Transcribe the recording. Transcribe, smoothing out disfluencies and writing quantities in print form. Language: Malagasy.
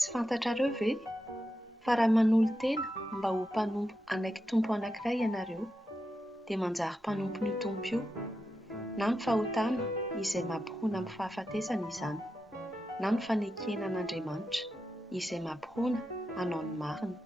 Tsy fantatrareo ve fa raha manolo tena mba ho mpanompo anaiky tompo anankiray ianareo dia manjary mpanompon'io tompo io, na ny fahotana izay mampihona amin'ny fahafatesana izany, na ny fanekena an'Andriamanitra izay mampihona hanao ny marina.